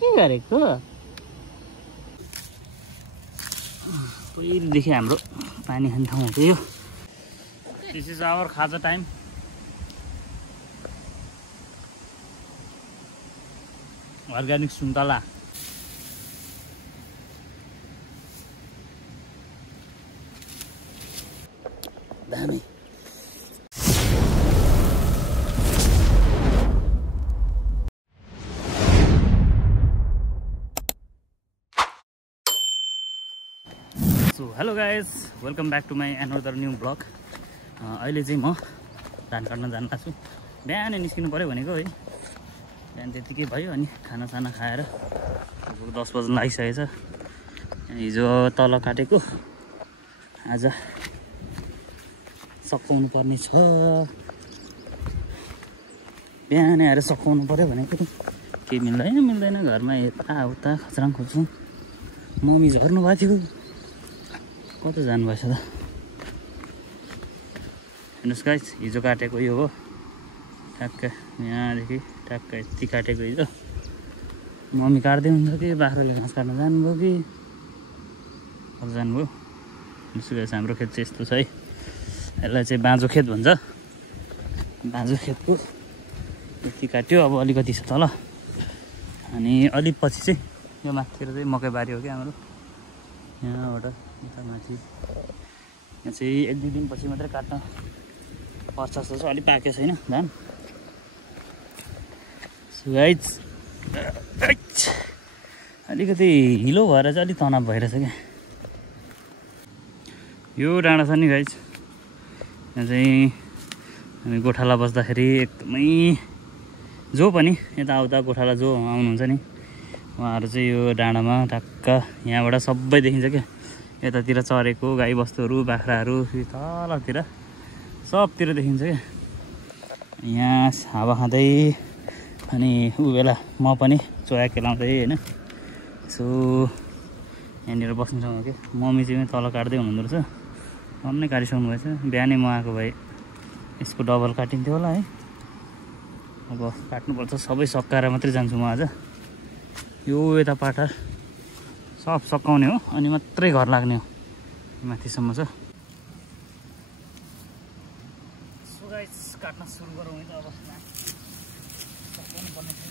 के गरेको पहिलेदेखि हाम्रो पानी खाने ठाउँ हो यो this is our khaja time organic सुन्तला दामी hello guys welcome back to my another new blog अहिले चाहिँ म धान काट्न जान लाग्छु बिहानै निस्किनु पऱ्यो भनेको है बिहान त्यतिकै भयो अनि खानासाना खाएर 10 बज्न लागिसकेछ हिजो तल काटेको आज सकाउनु पर्ने छ बिहानै आएर सकाउनु पऱ्यो भनेको के मिल्दैन घरमा यताउता खचराङ खोज्छौँ मम्मी झर्नु भएको थियो कता जानुभएछ त हेर्नुहोस् गाइस हिजो काटेको यो हो ट्याक्क यहाँदेखि ट्याक्क यति काटेको हिजो मम्मी काट्दै हुन्छ कि बाख्राले घाँस काट्न जानुभयो कि कता जानुभयो हेर्नुहोस् गाइस हाम्रो खेत चाहिँ यस्तो छ है यसलाई चाहिँ बाँझो खेत भन्छ बाँझो खेतको यति काट्यो अब अलिकति छ तल अनि अलिक पछि चाहिँ यो माथितिर चाहिँ मकै बारी हो क्या हाम्रो यहाँबाट यता माथि यहाँ चाहिँ 1-2 दिनपछि मात्रै काट्न पर्छ जस्तो छ अलिक पाकेको छैन धान गाइस अलिकति हिलो भएर चाहिँ अलिक तनाव भइरहेछ क्या यो डाँडा छ नि गाइस यहाँ चाहिँ हामी गोठाला बस्दाखेरि एकदमै जो पनि यताउता गोठाला जो आउनुहुन्छ नि उहाँहरू चाहिँ यो डाँडामा टक्क यहाँबाट सबै देखिन्छ क्या यतातिर चरेको गाईबस्तुहरू बाख्राहरू तलतिर सबतिर देखिन्छ क्या यहाँ हावा खाँदै अनि ऊ बेला म पनि चोया खेलाउँदै होइन यसो यहाँनिर बस्नुसँग क्या मम्मी चाहिँ तल काट्दै हुनुहुँदो रहेछ मम्मी नै काटिसक्नु भएछ बिहानै म आएको भए यसको डबल काटिन्थ्यो होला है अब काट्नुपर्छ सबै सकाएर मात्रै जान्छु म आज यो यता पाटा सब सकाउने हो अनि मात्रै घर लाग्ने हो माथिसम्म छ सो गाइस काट्न सुरु गरौँ है त अब सकाउनु पर्ने छ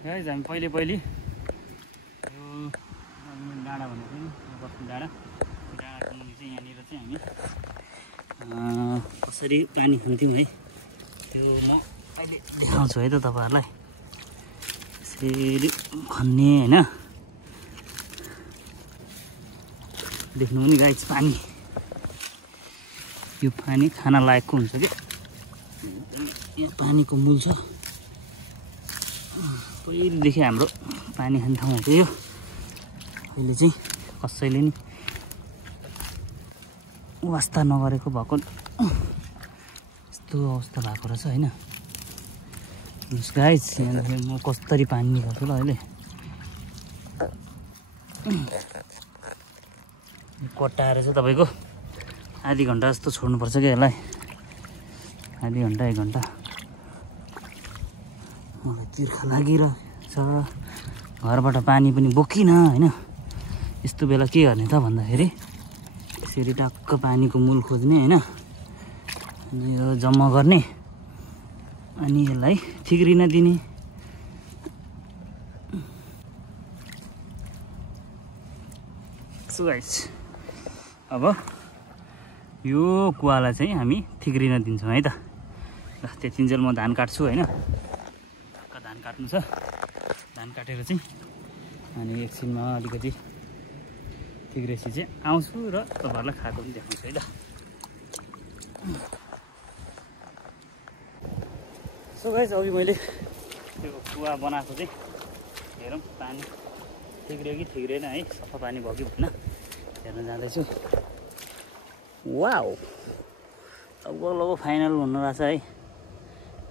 गाइस हामी पहिले यो डाँडा भनेको नि बस्ने डाँडाको मुनि चाहिँ यहाँनिर चाहिँ हामी कसरी पानी खन्थ्यौँ है त्यो म अहिले देखाउँछु है त तपाईँहरूलाई यसरी खन्ने होइन देख्नु पनि गाइस पानी यो पानी खाना लायकको हुन्छ कि यहाँ पानीको मूल छ पहिलेदेखि हाम्रो पानी खाने ठाउँ हो यो अहिले चाहिँ कसैले नि वास्ता नगरेको भएको यस्तो अवस्था भएको रहेछ होइन गाइस यहाँ म कसरी पानी निकाल्छु ल अहिले कोट्टाएर चाहिँ तपाईँको आधी घन्टा जस्तो छोड्नुपर्छ क्या यसलाई। आधी घन्टा 1 घन्टा। मलाई तिर्खा लागिरहेछ, घरबाट पानी पनि बोकिनँ होइन। यस्तो बेला के गर्ने त भन्दाखेरि यसरी टक्क पानीको मूल खोज्ने होइन, अनि यो जम्मा गर्ने अनि यसलाई थिग्रिन दिने। सो गाइस अब यो कुवालाई चाहिँ हामी थिग्रिन दिन्छौँ है त। ल त्यतिन्जेल म धान काट्छु होइन, टक्क धान काट्नु छ। धान काटेर चाहिँ अनि एकछिनमा अलिकति थिग्रेसी चाहिँ आउँछु र तपाईँहरूलाई खाएको पनि देखाउँछु है त। सो गाइस अघि मैले त्यो कुवा बनाएको चाहिँ हेरौँ पानी थिग्रियो कि थिग्रिएन है, सफा पानी भयो कि भएन हेर्न जाँदैछु। वाउ लगभग फाइनल हुनु रहेछ है,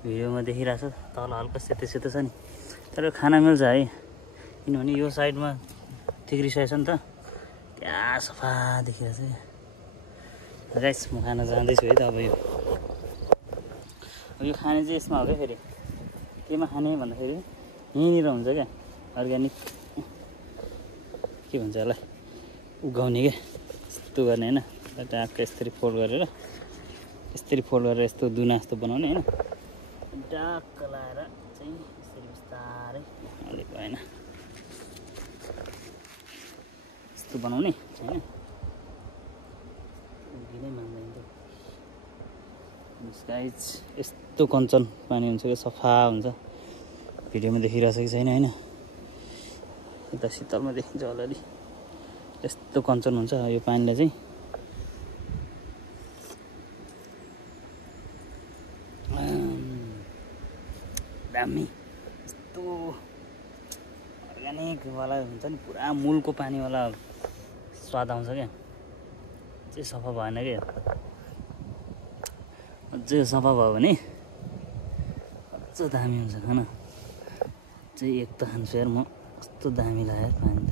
भिडियोमा देखिरहेछ। तल हल्का सेतो सेतो छ नि, तर खाना मिल्छ है, किनभने यो साइडमा थिग्रिसकेछ नि त, क्या सफा देखिरहेछ। गाइस म खाना जाँदैछु है त। अब यो खाने चाहिँ यसमा हो क्या, फेरि केमा खाने भन्दाखेरि यहीँनिर हुन्छ क्या, अर्ग्यानिक के भन्छ यसलाई, उगाउने क्या, यस्तो गर्ने होइन। ट्याक्क यसरी फोल्ड गरेर यस्तो दुना जस्तो बनाउने होइन, ट्याक्क लाएर चाहिँ यसरी बिस्तारै अलिक भएन यस्तो बनाउने होइन। उगिनै मान्दैन त गाइस, यस्तो कञ्चन पानी हुन्छ क्या, सफा हुन्छ। भिडियोमा देखिरहेछ कि छैन होइन, यता शीतलमा देखिन्छ अलिअलि, यस्तो कञ्चन हुन्छ यो पानीले चाहिँ। दामी यस्तो अर्ग्यानिकवाला हुन्छ नि, पुरा मूलको पानीवाला स्वाद आउँछ क्या। चाहिँ सफा भएन क्या, अझै सफा भयो भने अझ दामी हुन्छ खाना चाहिँ। एक त खान्छु यार म, कस्तो दामी लाग्यो पानी त,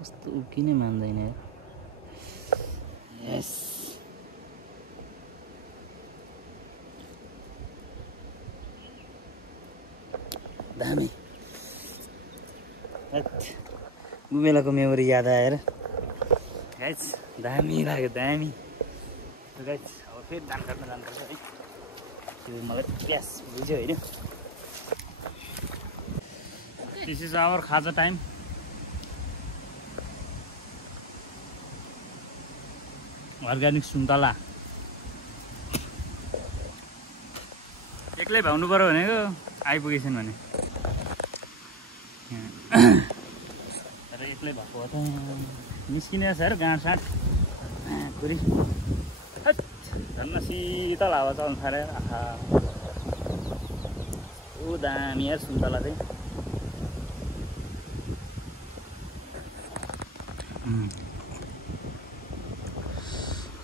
कस्तो उकिनै मान्दैन यार। यस दामी, बेलाको मेमोरी याद आएर गाइस दामी लाग्यो, दामी। गाइस अब फेरि धान काट्न जानुपर्छ है, त्यो मलाई प्यास बुझ्यो होइन। This is our khaja time. Organic सुन्तला एक्लै भ्याउनु पऱ्यो भनेको आइपुगेछन् भने, तर एक्लै भएको हो त निस्किने छ गाँड साँड खुरी झन् शीतल हावा चल्नु थाल्यो। आहा ओ दामी यार सुन्तला चाहिँ।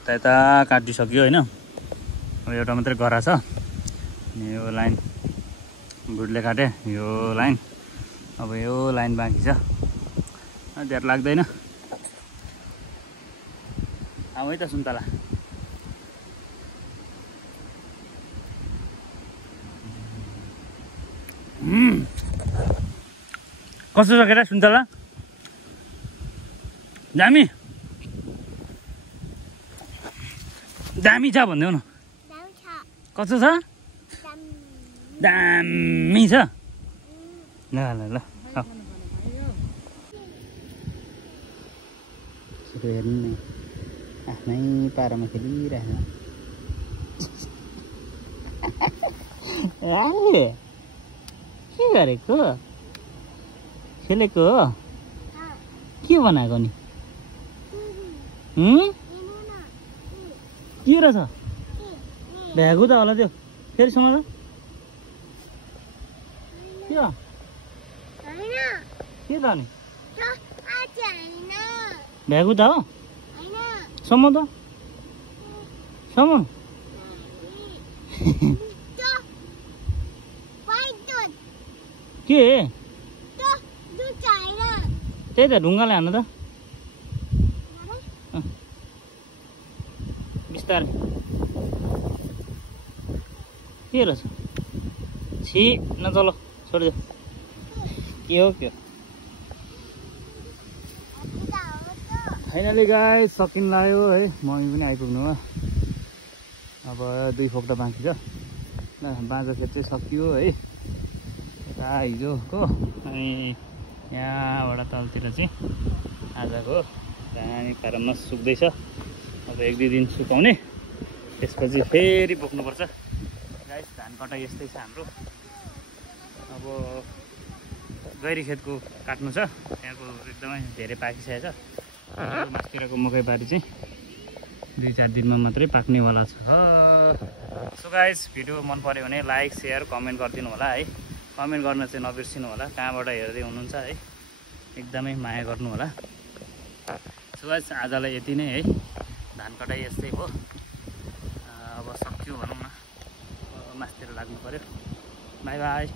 यता काटिसक्यो होइन, अब एउटा मात्रै गरा छ। यो लाइन बुढले काटे, यो लाइन, अब यो लाइन बाँकी छ। धेर लाग्दैन, अब है त सुन्तला। कस्तो छ केटा सुन्तला? दामी दामी छ भनिदेऊ न, कस्तो छ? दामी छ। ल ल ल हेर्नु नि, आफ्नै पारामा खेलिरहेको के गरेको? खेलेको हो? के बनाएको नि? के रहेछ? भ्यागु त होला त्यो, फेरि सुन त के हो? के त नि भ्यागु त हो? सम्म त सम्म के त्यही त ढुङ्गाले हान्नु त बिस्तारै के रहेछ छि नचलो छोडिदियो के हो फाइनली गाइस सकिन लाग्यो है मम्मी पनि आइपुग्नु हो अब 2 फोक्टा बाँकी छ बाँझो खेत चाहिँ सकियो है यता हिजोको अनि यहाँबाट तलतिर चाहिँ आजको दामी पारामा सुक्दैछ अब 1-2 दिन सुकाउने त्यसपछि फेरि बोक्नुपर्छ गाइस धान कटाइ यस्तै छ हाम्रो अब गैरी खेतको काट्नु छ त्यहाँको एकदमै धेरै पाकिसकेको छ माथितिरको मकैबारी चाहिँ 2-4 दिनमा मात्रै पाक्नेवाला छ सो गाइस भिडियो मन पर्यो भने लाइक सेयर कमेन्ट गरिदिनु होला है कमेन्ट गर्न चाहिँ नबिर्सिनु होला कहाँबाट हेर्दै हुनुहुन्छ है एकदमै माया गर्नु होला सो गाइस आजलाई यति नै है धान कटाइ यस्तै हो अब सक्यो भनौँ न मासतिर लाग्नु पर्यो बाई बाई